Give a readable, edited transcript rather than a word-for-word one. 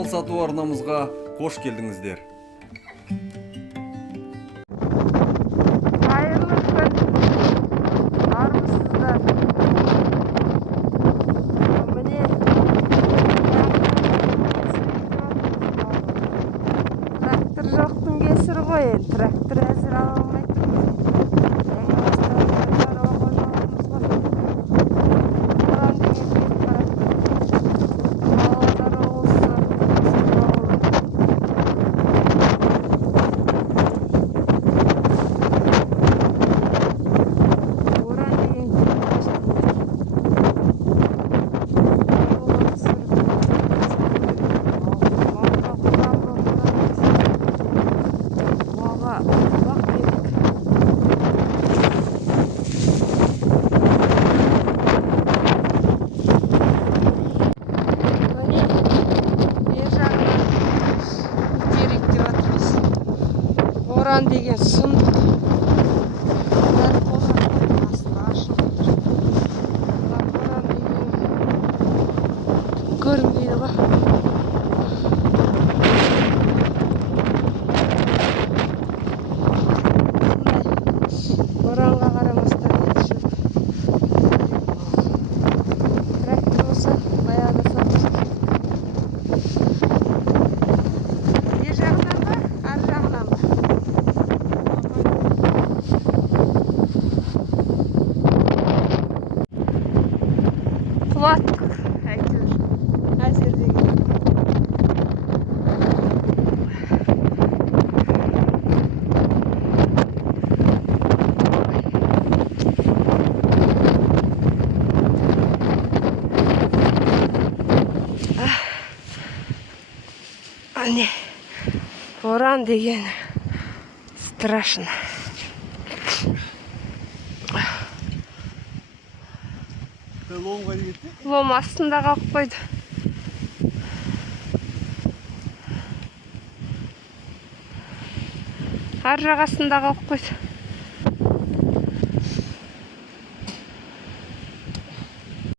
мал сату арнамызға қош келдіңіздер. Қайырлы күн, армысыздар. Міне, трактор жоқтың кесірі ғой, трактор әзір ала алмайды. Боран деген сұмдық. Бәрі қозғалмайды, астында ашық отыр. Боран деген көрінбейді ғой. Боранға қарамастан жетішіп. Трактор болса, баяғыда сатып. Ер жағынан ба, ар жағынан ба? Құлаттық, әйтеуір, әзерден кейін. Ане, боран деген страшно. Лом астында қалып қойды. Ар жағасында қалып қойды.